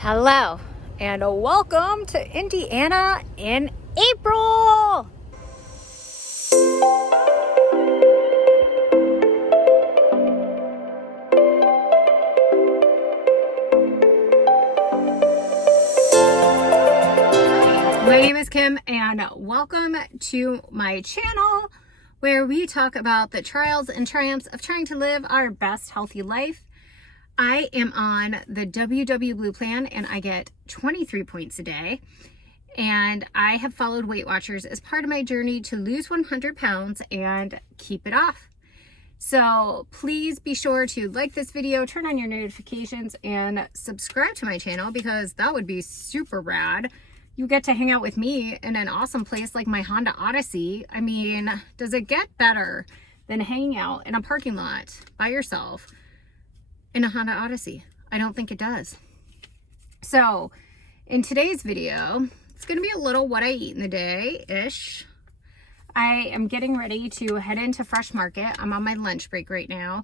Hello and welcome to Indiana in April. My name is Kim and welcome to my channel where we talk about the trials and triumphs of trying to live our best healthy life. I am on the WW Blue plan and I get 23 points a day. And I have followed Weight Watchers as part of my journey to lose 100 pounds and keep it off. So please be sure to like this video, turn on your notifications, and subscribe to my channel because that would be super rad. You get to hang out with me in an awesome place like my Honda Odyssey. I mean, does it get better than hanging out in a parking lot by yourself in a Honda Odyssey? I don't think it does. So in today's video, it's going to be a little what I eat in the day-ish. I am getting ready to head into Fresh Market. I'm on my lunch break right now.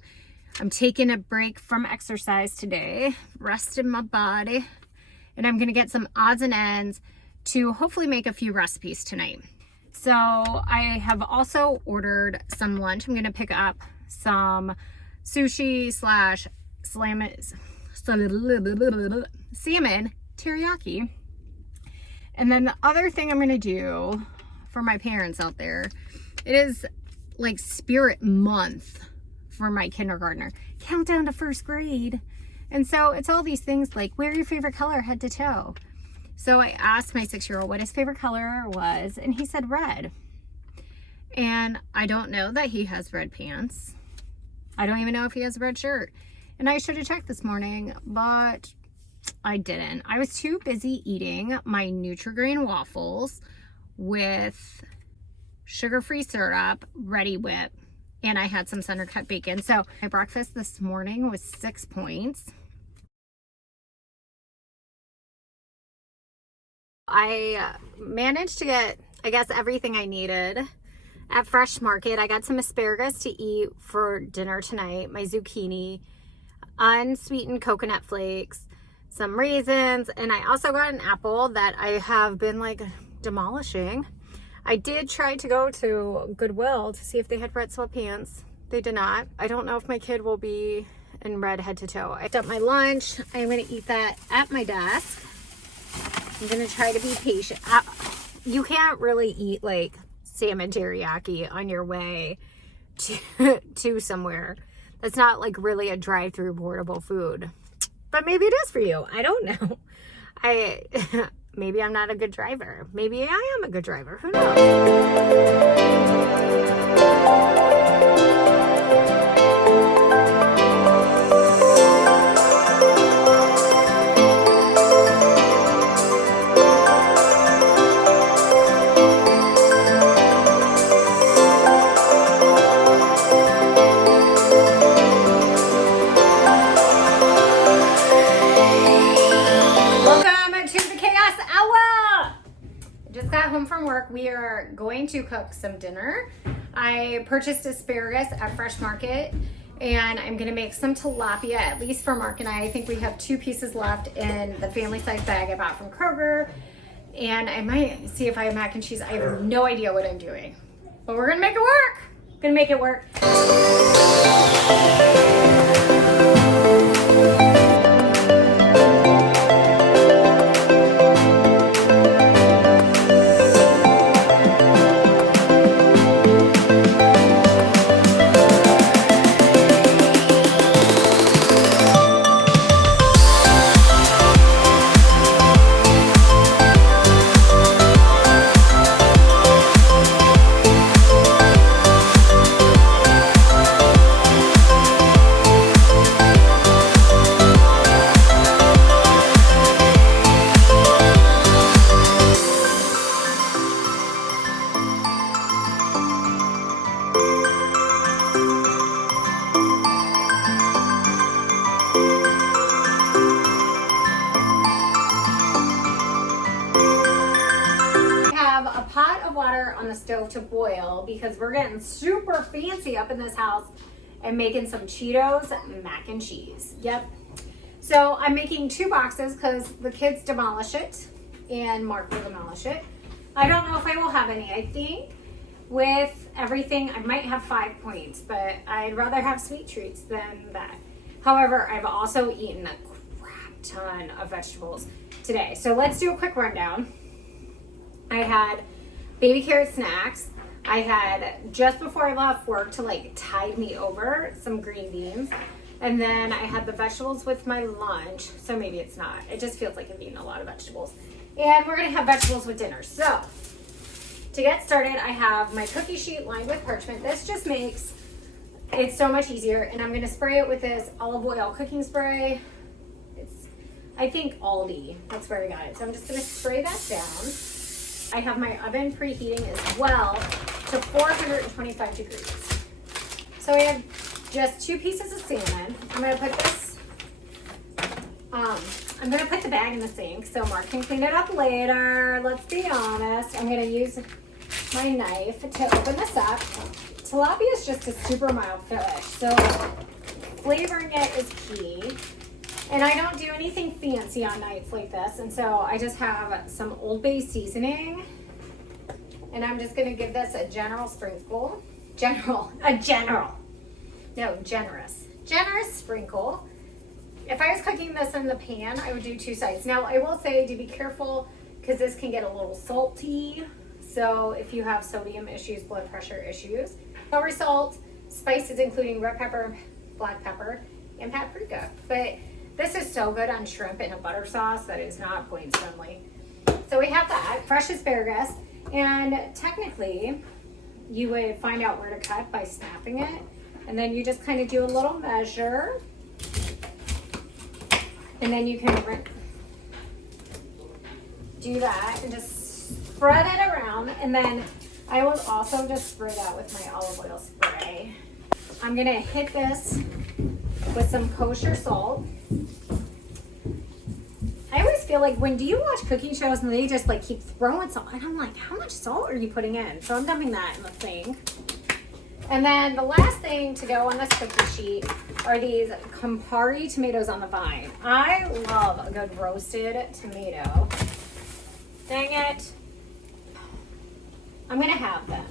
I'm taking a break from exercise today, resting my body, and I'm going to get some odds and ends to hopefully make a few recipes tonight. So I have also ordered some lunch. I'm going to pick up some sushi slash salmon teriyaki. And then the other thing I'm going to do for my parents out there, it is like spirit month for my kindergartner. Countdown to first grade. And so it's all these things like, wear your favorite color head to toe. So I asked my 6-year-old what his favorite color was, and he said red. And I don't know that he has red pants. I don't even know if he has a red shirt. And I should have checked this morning, but I didn't. I was too busy eating my Nutri-Grain waffles with sugar-free syrup, Ready Whip, and I had some center cut bacon. So my breakfast this morning was 6 points. I managed to get, I guess, everything I needed at Fresh Market. I got some asparagus to eat for dinner tonight, my zucchini, unsweetened coconut flakes, some raisins, and I also got an apple that I have been like demolishing. I did try to go to Goodwill to see if they had red sweatpants. They did not. I don't know if my kid will be in red head to toe. I picked up my lunch. I'm going to eat that at my desk. I'm going to try to be patient. You can't really eat like salmon teriyaki on your way to somewhere. That's not like really a drive-through portable food. But maybe it is for you. I don't know. Maybe I'm not a good driver. Maybe I am a good driver. Who knows? Home from work. We are going to cook some dinner. I purchased asparagus at Fresh Market and I'm going to make some tilapia, at least for Mark and I. I think we have 2 pieces left in the family size bag I bought from Kroger, and I might see if I have mac and cheese. I have no idea what I'm doing, but we're gonna make it work. Gonna make it work. On the stove to boil because we're getting super fancy up in this house and making some Cheetos mac and cheese. Yep. So I'm making 2 boxes because the kids demolish it and Mark will demolish it. I don't know if I will have any. I think with everything, I might have 5 points, but I'd rather have sweet treats than that. However, I've also eaten a crap ton of vegetables today. So let's do a quick rundown. I had baby carrot snacks. I had, just before I left work to like tide me over, some green beans. And then I had the vegetables with my lunch. So maybe it's not. It just feels like I'm eating a lot of vegetables. And we're going to have vegetables with dinner. So to get started, I have my cookie sheet lined with parchment. This just makes it so much easier. And I'm going to spray it with this olive oil cooking spray. It's, I think, Aldi. That's where I got it. So I'm just going to spray that down. I have my oven preheating as well to 425 degrees. So I have just 2 pieces of salmon. I'm going to put this, I'm going to put the bag in the sink so Mark can clean it up later. Let's be honest. I'm going to use my knife to open this up. Tilapia is just a super mild fish, so flavoring it is key. And I don't do anything fancy on nights like this, and so I just have some Old Bay seasoning. And I'm just going to give this a generous sprinkle. Generous sprinkle. If I was cooking this in the pan, I would do 2 sides. Now, I will say to be careful because this can get a little salty. So if you have sodium issues, blood pressure issues. Celery salt, spices including red pepper, black pepper, and paprika. But this is so good on shrimp in a butter sauce that is not point friendly. So we have that, fresh asparagus. And technically, you would find out where to cut by snapping it. And then you just kind of do a little measure. And then you can do that and just spread it around. And then I will also just spray that with my olive oil spray. I'm going to hit this with some kosher salt. I always feel like do you watch cooking shows and they just like keep throwing salt? And I'm like, how much salt are you putting in? So I'm dumping that in the sink. And then the last thing to go on this cookie sheet are these Campari tomatoes on the vine. I love a good roasted tomato. Dang it. I'm going to have them.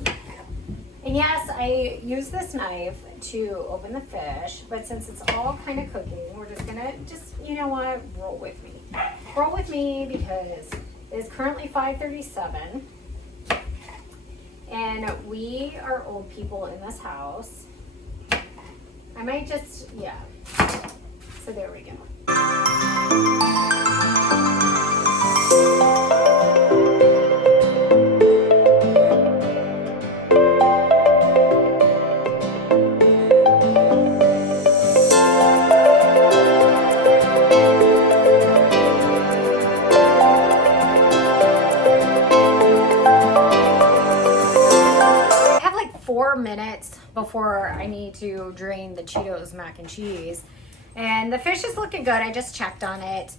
And yes, I use this knife to open the fish, but since it's all kind of cooking, we're just going to you know what, roll with me. Roll with me because it is currently 5:37. And we are old people in this house. I might just, yeah. So there we go. Minutes before I need to drain the Cheetos mac and cheese, and the fish is looking good. I just checked on it.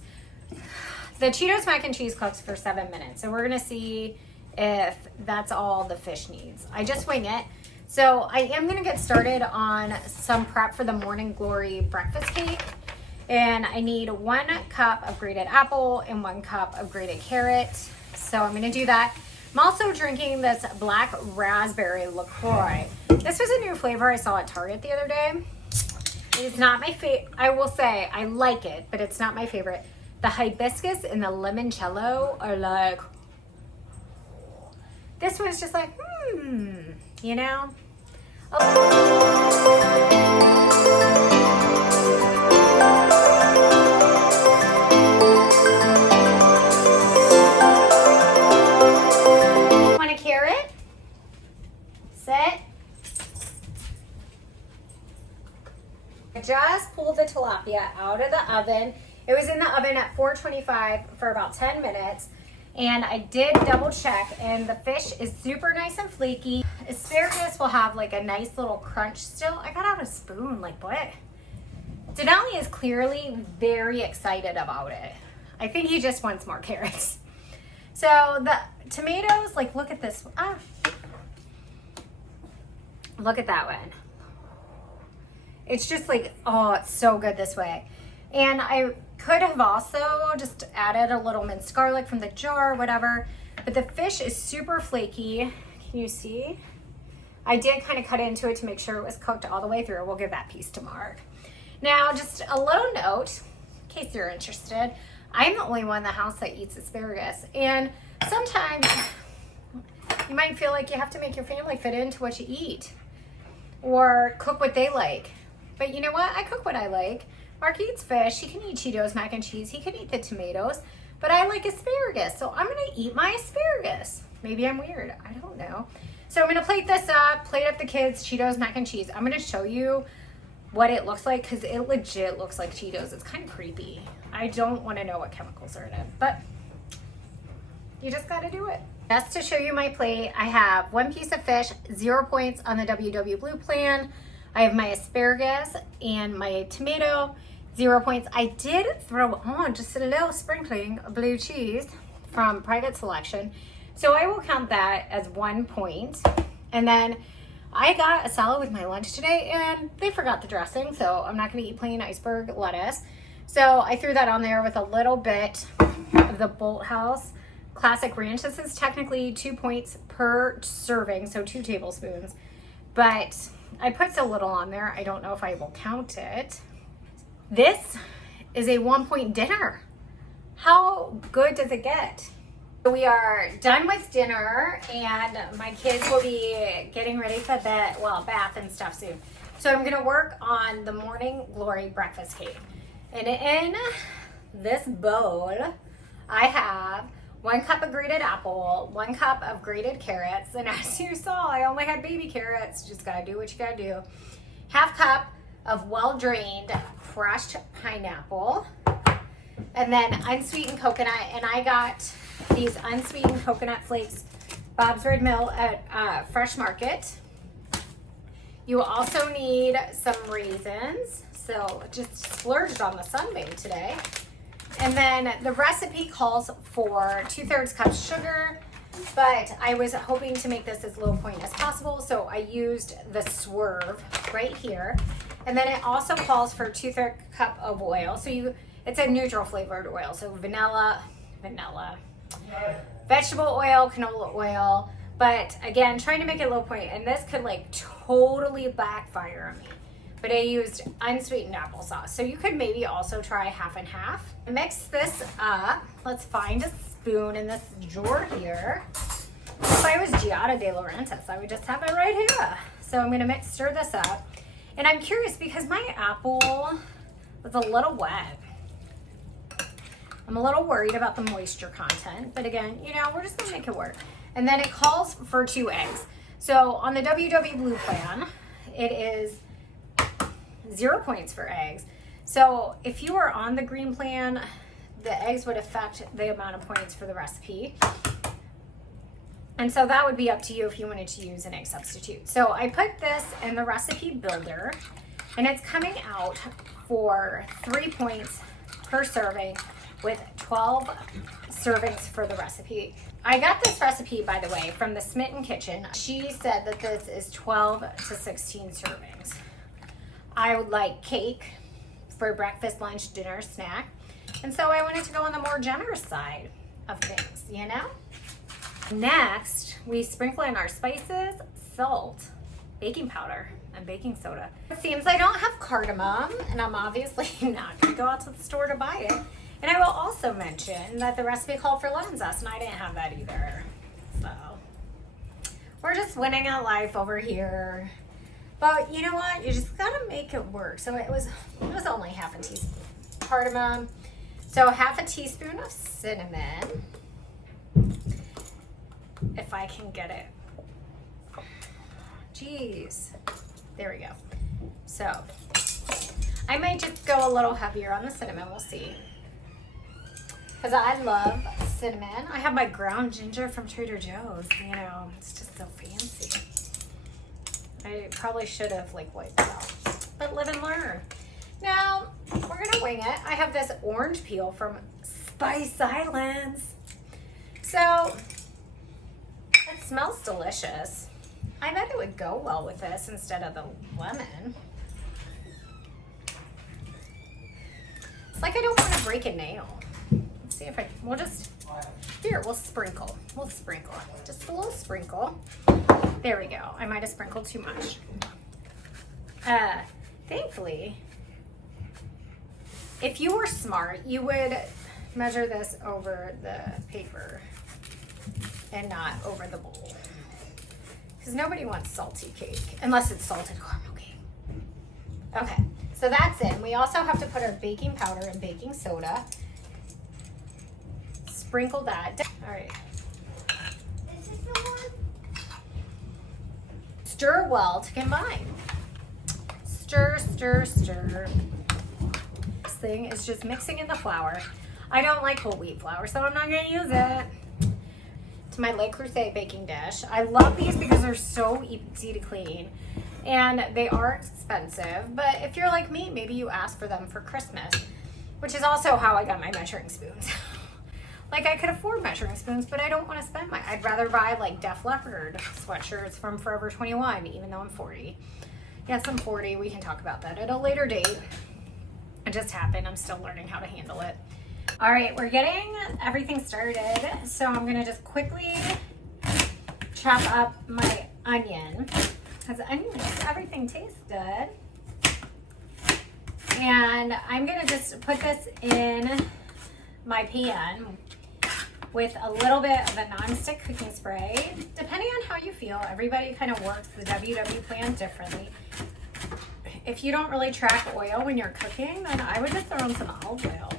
The Cheetos mac and cheese cooks for 7 minutes, so we're gonna see if that's all the fish needs. I just wing it. So I am gonna get started on some prep for the Morning Glory breakfast cake, and I need 1 cup of grated apple and 1 cup of grated carrot. So I'm gonna do that. I'm also drinking this black raspberry LaCroix. This was a new flavor I saw at Target the other day. It's not my favorite. I will say I like it, but it's not my favorite. The hibiscus and the limoncello are like, this one's just like, you know? Just pulled the tilapia out of the oven. It was in the oven at 425 for about 10 minutes. And I did double check and the fish is super nice and flaky. Asparagus will have like a nice little crunch still. I got out a spoon, like what? Denali is clearly very excited about it. I think he just wants more carrots. So the tomatoes, like look at this. Look at that one. It's just like, oh, it's so good this way. And I Could have also just added a little minced garlic from the jar, whatever. But the fish is super flaky. Can you see? I did kind of cut into it to make sure it was cooked all the way through. We'll give that piece to Mark. Now, just a little note, in case you're interested, I'm the only one in the house that eats asparagus. And sometimes you might feel like you have to make your family fit into what you eat or cook what they like. But you know what? I cook what I like. Mark eats fish. He can eat Cheetos, mac and cheese. He can eat the tomatoes. But I like asparagus, so I'm going to eat my asparagus. Maybe I'm weird. I don't know. So I'm going to plate this up, plate up the kids' Cheetos, mac and cheese. I'm going to show you what it looks like because it legit looks like Cheetos. It's kind of creepy. I don't want to know what chemicals are in it, but you just got to do it. Just to show you my plate, I have 1 piece of fish, 0 points on the WW Blue plan. I have my asparagus and my tomato, 0 points. I did throw on just a little sprinkling of blue cheese from Private Selection. So I will count that as 1 point. And then I got a salad with my lunch today and they forgot the dressing. So I'm not gonna eat plain iceberg lettuce. So I threw that on there with a little bit of the Bolthouse Classic Ranch. This is technically 2 points per serving, so 2 tablespoons. But I put so little on there, I don't know if I will count it. This is a 1 point dinner. How good does it get? We are done with dinner and my kids will be getting ready for bed, well, bath and stuff soon. So I'm gonna work on the Morning Glory breakfast cake. And in this bowl, I have 1 cup of grated apple, 1 cup of grated carrots, and as you saw, I only had baby carrots. Just gotta do what you gotta do. Half cup of well-drained crushed pineapple, and then unsweetened coconut, and I got these unsweetened coconut flakes, Bob's Red Mill at Fresh Market. You also need some raisins, so just splurged on the sunbae today. And then the recipe calls for 2/3 cup sugar, but I was hoping to make this as low point as possible, so I used the Swerve right here. And then it also calls for 2/3 cup of oil, so it's a neutral flavored oil, so vanilla, vegetable oil, canola oil, but again, trying to make it low point, and this could like totally backfire on me. But I used unsweetened applesauce. So you could maybe also try half and half. Mix this up. Let's find a spoon in this drawer here. If I was Giada De Laurentiis, I would just have it right here. So I'm gonna stir this up. And I'm curious because my apple was a little wet. I'm a little worried about the moisture content, but again, you know, we're just gonna make it work. And then it calls for 2 eggs. So on the WW Blue plan, it is 0 points for eggs. So if you are on the green plan, the eggs would affect the amount of points for the recipe. And so that would be up to you if you wanted to use an egg substitute. So I put this in the recipe builder and it's coming out for 3 points per serving with 12 servings for the recipe. I got this recipe, by the way, from the Smitten Kitchen. She said that this is 12 to 16 servings. I would like cake for breakfast, lunch, dinner, snack. And so I wanted to go on the more generous side of things, you know? Next, we sprinkle in our spices, salt, baking powder, and baking soda. It seems I don't have cardamom, and I'm obviously not gonna go out to the store to buy it. And I will also mention that the recipe called for lemon zest, and I didn't have that either. So, we're just winning at life over here. But you know what? You just gotta make it work. So it was only half a teaspoon cardamom. So half a teaspoon of cinnamon. If I can get it. Jeez. There we go. So I might just go a little heavier on the cinnamon. We'll see. Because I love cinnamon. I have my ground ginger from Trader Joe's. You know, it's just so fancy. I probably should have like wiped it out, but live and learn. Now we're gonna wing it. I have this orange peel from Spice Islands. So it smells delicious. I bet it would go well with this instead of the lemon. It's like I don't want to break a nail. Let's see if we'll just, here, we'll sprinkle. Just a little sprinkle. There we go. I might have sprinkled too much. Thankfully, if you were smart, you would measure this over the paper and not over the bowl. Because nobody wants salty cake, unless it's salted caramel cake. Okay, so that's it. We also have to put our baking powder and baking soda. Sprinkle that. All right. Is this the one? Stir well to combine. Stir, stir, stir. This thing is just mixing in the flour. I don't like whole wheat flour, so I'm not gonna use it. To my Le Creuset baking dish. I love these because they're so easy to clean and they are expensive, but if you're like me, maybe you asked for them for Christmas, which is also how I got my measuring spoons. Like I could afford measuring spoons, but I don't want to spend I'd rather buy like Def Leppard sweatshirts from Forever 21, even though I'm 40. Yes, I'm 40. We can talk about that at a later date. It just happened. I'm still learning how to handle it. All right, we're getting everything started. So I'm gonna just quickly chop up my onion, because onion makes everything taste good. And I'm gonna just put this in my pan with a little bit of a non-stick cooking spray. Depending on how you feel, everybody kind of works the WW plan differently. If you don't really track oil when you're cooking, then I would just throw in some olive oil.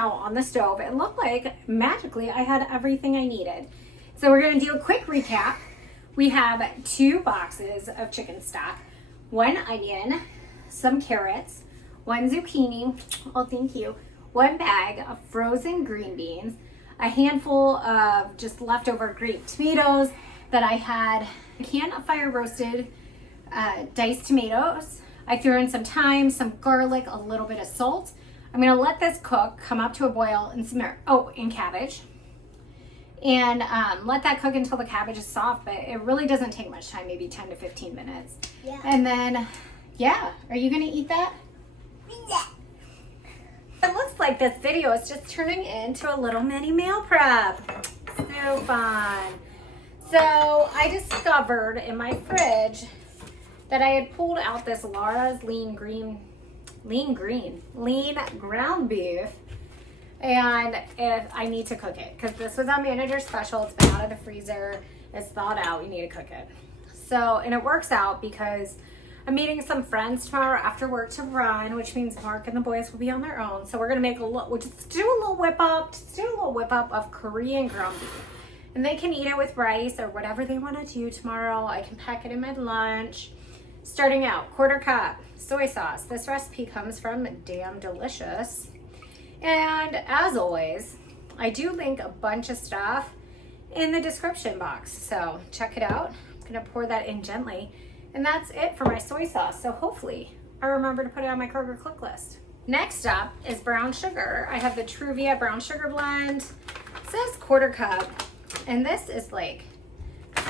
On the stove. It looked like magically I had everything I needed. So we're going to do a quick recap. We have 2 boxes of chicken stock, 1 onion, some carrots, 1 zucchini, oh thank you, 1 bag of frozen green beans, a handful of just leftover green tomatoes that I had, a can of fire roasted diced tomatoes. I threw in some thyme, some garlic, a little bit of salt. I'm gonna let this cook, come up to a boil, and simmer, and cabbage. And let that cook until the cabbage is soft, but it really doesn't take much time, maybe 10 to 15 minutes. Yeah. And then, yeah, are you gonna eat that? Yeah. It looks like this video is just turning into a little mini meal prep. So fun. So I discovered in my fridge that I had pulled out this Laura's lean ground beef, and if I need to cook it because this was on manager special. It's been out of the freezer, it's thawed out, you need to cook it. So, and it works out because I'm meeting some friends tomorrow after work to run, which means Mark and the boys will be on their own. So we're gonna make we'll just do a little whip up of Korean ground beef, and they can eat it with rice or whatever they want to do tomorrow. I can pack it in my lunch. Starting out, 1/4 cup soy sauce. This recipe comes from Damn Delicious. And as always, I do link a bunch of stuff in the description box. So check it out. I'm gonna pour that in gently. And that's it for my soy sauce. So hopefully I remember to put it on my Kroger click list. Next up is brown sugar. I have the Truvia brown sugar blend. It says 1/4 cup. And this is like, it's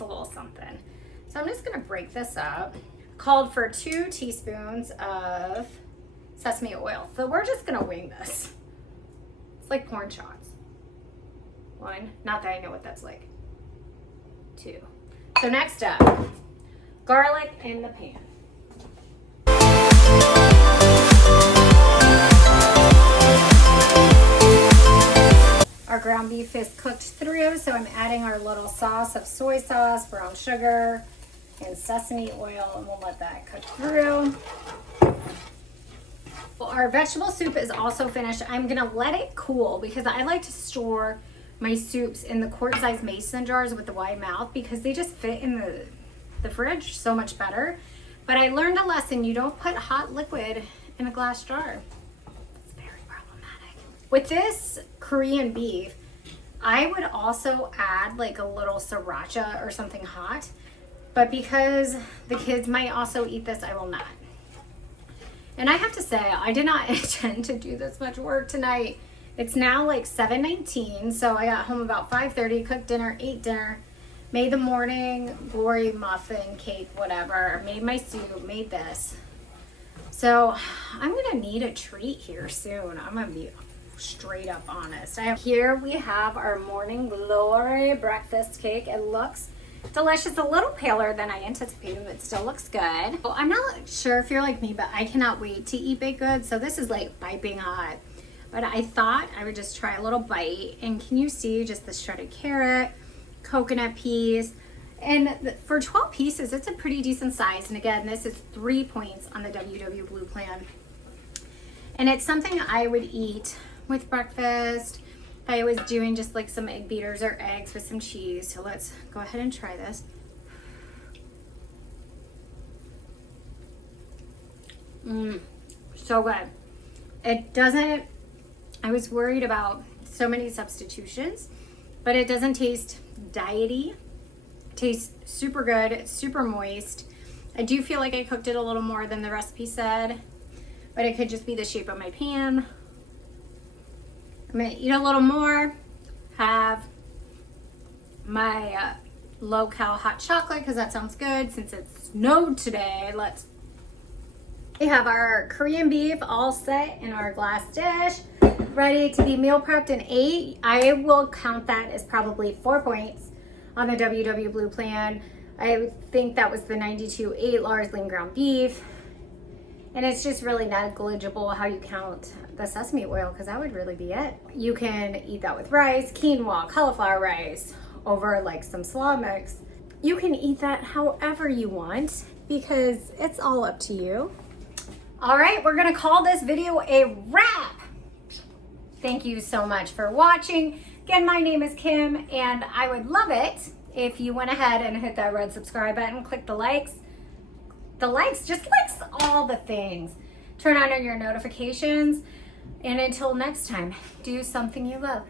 a little something. So I'm just gonna break this up. Called for 2 teaspoons of sesame oil. So we're just gonna wing this. It's like porn shots. 1, not that I know what that's like. 2. So next up, garlic in the pan. Our ground beef is cooked through, so I'm adding our little sauce of soy sauce, brown sugar, and sesame oil, and we'll let that cook through. Well, our vegetable soup is also finished. I'm gonna let it cool because I like to store my soups in the quart-sized mason jars with the wide mouth because they just fit in the fridge so much better. But I learned a lesson. You don't put hot liquid in a glass jar. It's very problematic. With this Korean beef, I would also add like a little sriracha or something hot. But because the kids might also eat this, I will not. And I have to say, I did not intend to do this much work tonight. It's now like 7:19, so I got home about 5:30, cooked dinner, ate dinner, made the morning glory muffin, cake, whatever, made my soup, made this. So I'm gonna need a treat here soon. I'm gonna be straight up honest. Here we have our morning glory breakfast cake. It looks delicious, a little paler than I anticipated, but still looks good. Well, I'm not sure if you're like me, but I cannot wait to eat baked goods. So this is like piping hot. But I thought I would just try a little bite. And can you see just the shredded carrot, coconut piece? And for 12 pieces, it's a pretty decent size. And again, this is 3 points on the WW Blue Plan. And it's something I would eat with breakfast. If I was doing just like some egg beaters or eggs with some cheese. So let's go ahead and try this. So good. It doesn't, I was worried about so many substitutions, but it doesn't taste diety. It tastes super good. It's super moist. I do feel like I cooked it a little more than the recipe said, but it could just be the shape of my pan. I'm gonna eat a little more, have my low-cal hot chocolate because that sounds good since it snowed today. We have our Korean beef all set in our glass dish, ready to be meal prepped and ate. I will count that as probably 4 points on the WW Blue Plan. I think that was the 92.8 large lean ground beef. And it's just really negligible how you count the sesame oil because that would really be it. You can eat that with rice, quinoa, cauliflower rice, over like some slaw mix. You can eat that however you want because it's all up to you. All right, we're gonna call this video a wrap. Thank you so much for watching. Again, my name is Kim and I would love it if you went ahead and hit that red subscribe button, click the likes. Just likes all the things. Turn on your notifications. And until next time, do something you love.